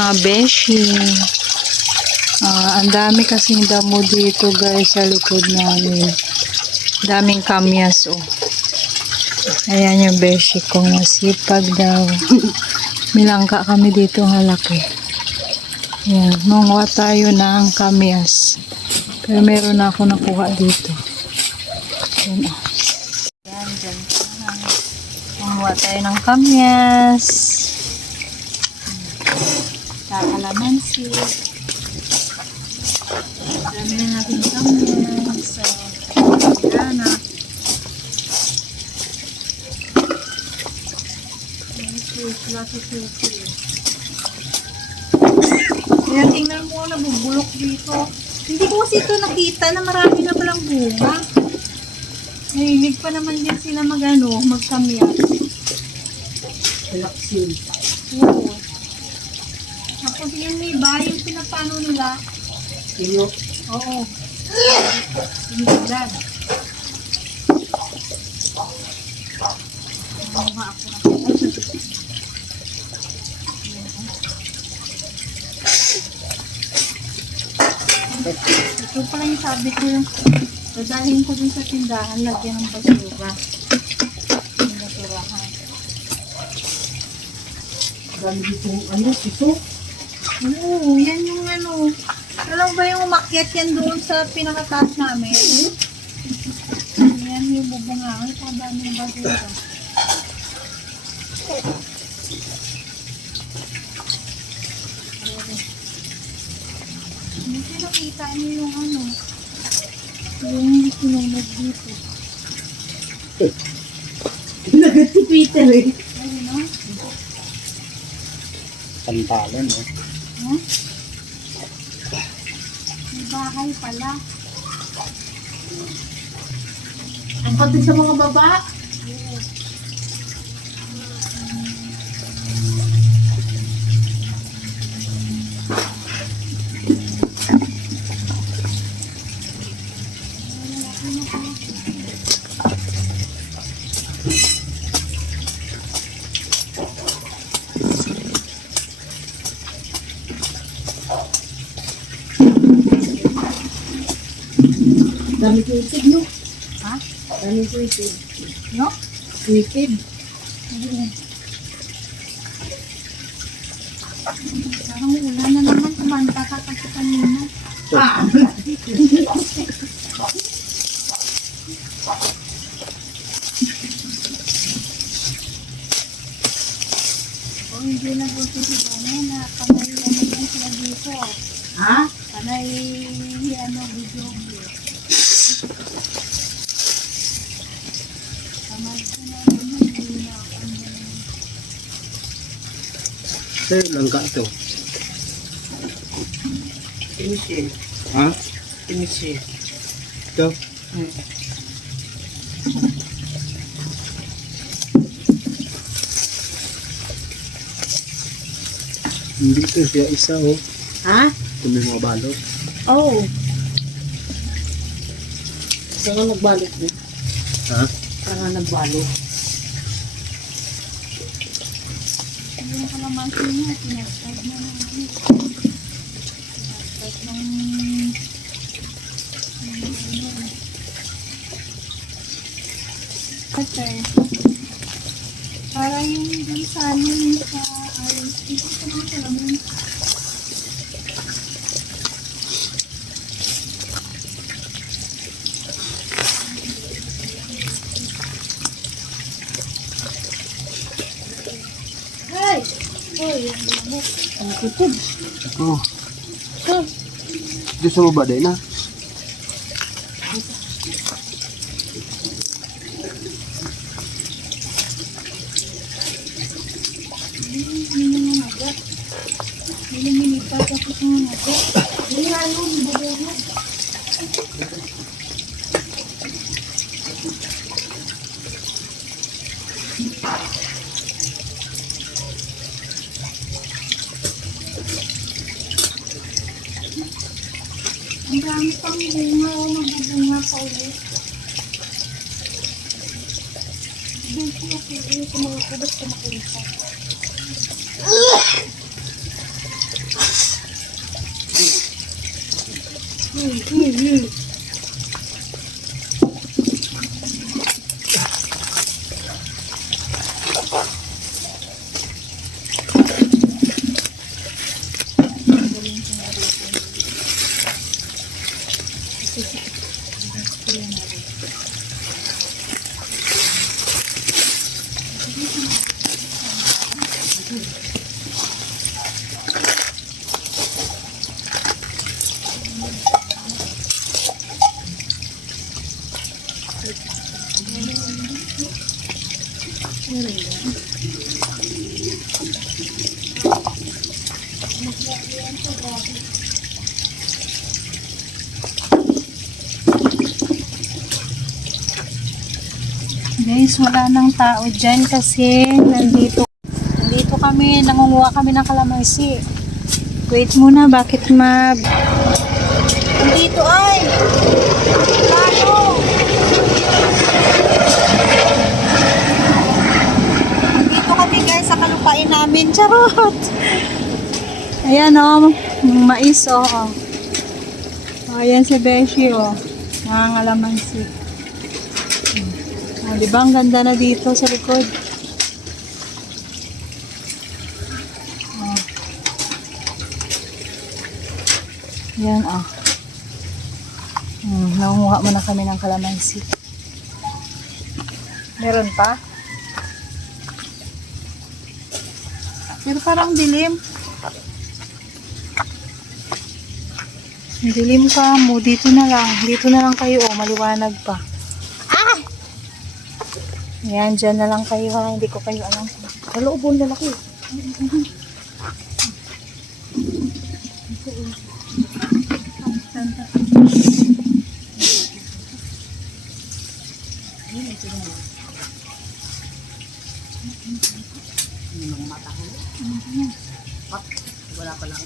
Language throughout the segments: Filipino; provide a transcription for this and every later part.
mga beshi. Ah, ang dami kasing damo dito guys sa likod namin. Daming kamyas oh. Ayan yung beshi ko nasipag daw. Milangka kami dito ng laki. Ayan, manguha tayo ng kamyas. Pero meron na ako nakuha dito. Ayan oh. Ayan, dyan. Manguha tayo ng kamyas. Kakalamansi. Dami na natin kamyas. So, ayan na. Kaya tingnan mo, nabubulok dito. Hindi ko kasi ito nakita na marami na palang bunga. Nahilig pa naman din sila mag ano, magkamyas. Relaxing. Oo. Tapos yung iba, yung pinapano nila, Iyo. oo. Siniglan. Kumuha ako ng Ito pala yung sabi ko yung dadalhin ko dun sa tindahan, lagyan ng basura. Yung basurahan. Dami dito, ano, ito. Oo, yan yung ano. Alam ba yung umakyat yan doon sa pinakataas namin? Yan yung bubungangan. Ang dami ng basura. Hindi nakita niyo yung ano. Yung sinunog dito. Nagat si Peter. Ayun no? Pantalan, no? Huh? May bahay pala. Ang pati sa mga baba. Dami ko itig, no? Ha? Dami ko itig. No? Itig. Parang wala na naman. Kumanta ka kasi kanina. Ah! O hindi na po si Bono na panay ano lang sila dito. Ha? Panay ano video. Panay ko na ano hindi na ano. Sir, langka ito. Pinisi. Ha? Pinisi. Ito? Hindi ito siya isa, oh. Ha? Ito may mga balot. Oh. Saan ka nagbalot mo? Ha? Saan ka nagbalot? Yung kalamansi niya, pinag-tag na ng ano. Pinag-tag ng Okay. Para yung dun sa ano yung sa ayun. Ito ko na alam yun. Ay! Uy, yung Ang kutub. Ito. Dito sa baba din, ha? Hindi na magat. Hindi na nilipat tapos nga magat. Hindi nga Ang dami pang bunga oh, o magbubunga pa ulit. Doon po ako ulit mga kubas kumakulita. Hmm, hmm, hmm. Tao dyan kasi nandito, nandito kami, nangunguha kami ng kalamansi. Wait muna, bakit ma... Nandito ay! Paano? Nandito kami guys sa kalupain namin. Charot! Ayan o, oh, mais o. Oh, oh. Ayan si Beshi o. Oh. Nangangalamansi. Oh, di ba ang ganda na dito sa likod? Oh. Yan ah. Hmm, nangunguha muna kami ng kalamansi. Meron pa? Pero parang dilim. Dilim ka mo. Dito na lang. Dito na lang kayo. Oh, maliwanag pa. Ayan, dyan na lang kayo ha. Hindi ko kayo alam. Sa loobon lalaki. Wala pa lang.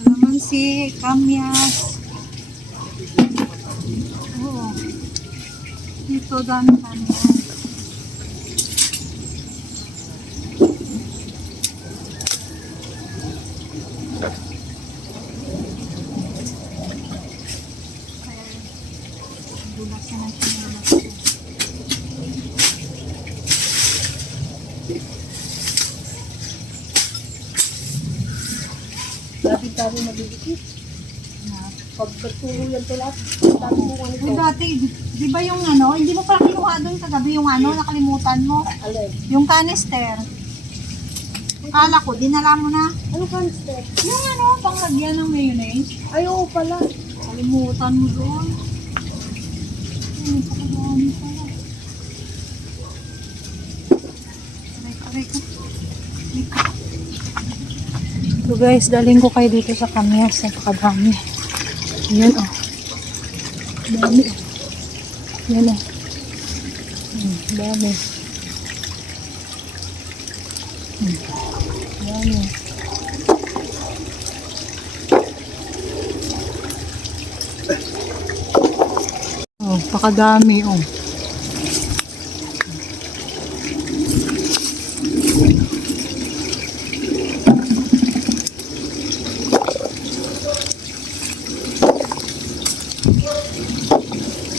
Kalamansi, kamyas. Oo. Dito dami kamyas. Bulasan natin yung mga Dati-dati nabibigit. Pag nagturo yan to lahat, dati mo ano dati, di, ba yung ano, hindi mo pala kinuha doon kagabi yung ano, nakalimutan mo? Alay. Yung canister. Kala ko, dinala mo na. Ano ka step? Yung ano, panglagyan ng mayonnaise. Ay, oo pala. Kalimutan mo doon. Pala. Aray ko. So guys, daling ko kayo dito sa kamyas. Napakadami. Yan oh. Dami oh. Yan oh. Hmm, dami. Hmm. Dami. Oh, pakadami oh.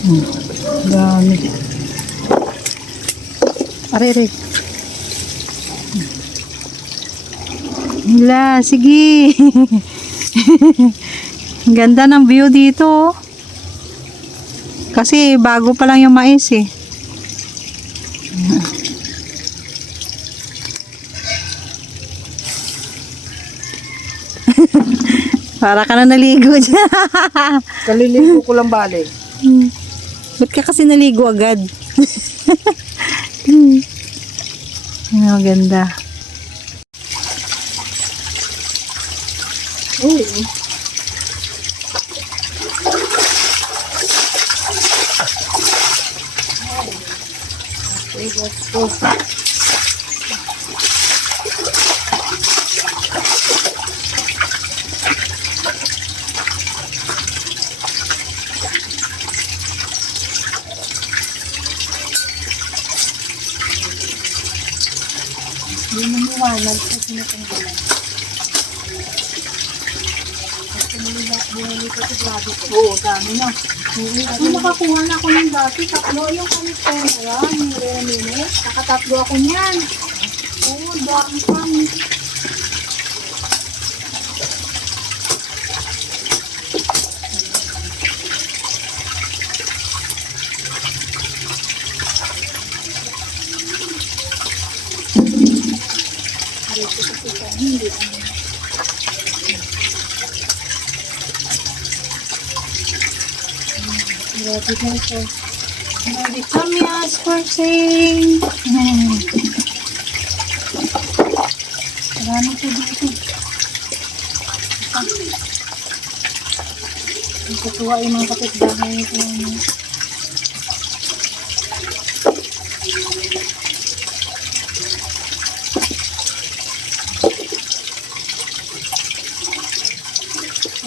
Hmm, dami. Are, are. Hila, sige. Ganda ng view dito. oh. Kasi bago pa lang yung mais eh. Para ka na naligo dyan. Kaliligo ko lang bale. Hmm. Ba't ka kasi naligo agad? hmm. Ang ganda. Oo. Okay, let's go. Hindi mo liwanag sa sinatanggalan. Oo, dami na. Ako nakakuha na ako ng dati. Tatlo yung kami pera. Yung remine. Nakatatlo ako niyan. Oo, dami pang. Grabe na ito. Grabe kamyas for sale. Hmm. Marami ito dito. Natutuwa yung mga kapitbahay ko.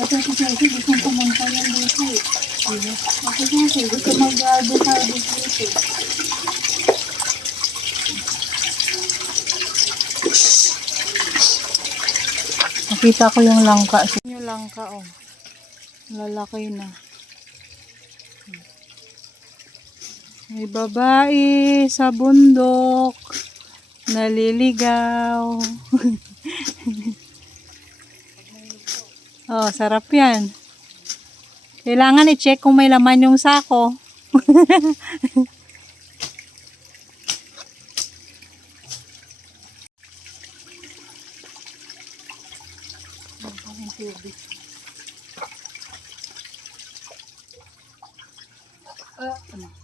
Ito si Chelsea, gusto pumunta yan dito eh. Ako kasi gusto mag-harvest dito. Nakita ko yung langka. Yung langka oh. Lalaki na. May babae sa bundok. Naliligaw. oh, sarap yan. Kailangan i-check kung may laman yung sako. Tubig. Ah, ano?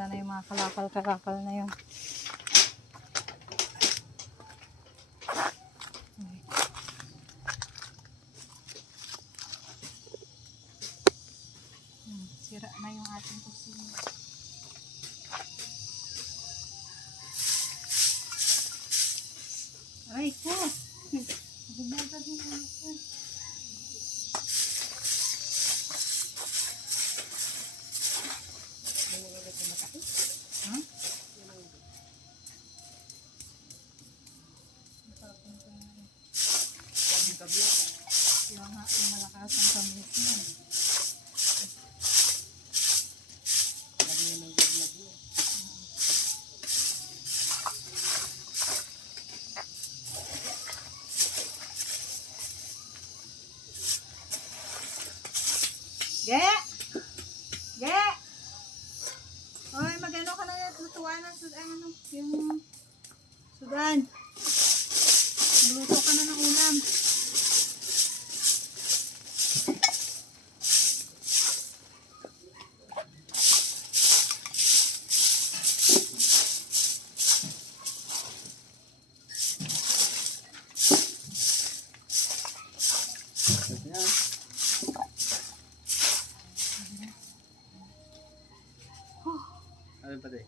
Na benta na yung mga kalakal-kalakal na yun. Ge! Ge! Hoy, magano ka na natuwa na sa ano, yung sudan. Luto ka na ng ulam. Ano pa din?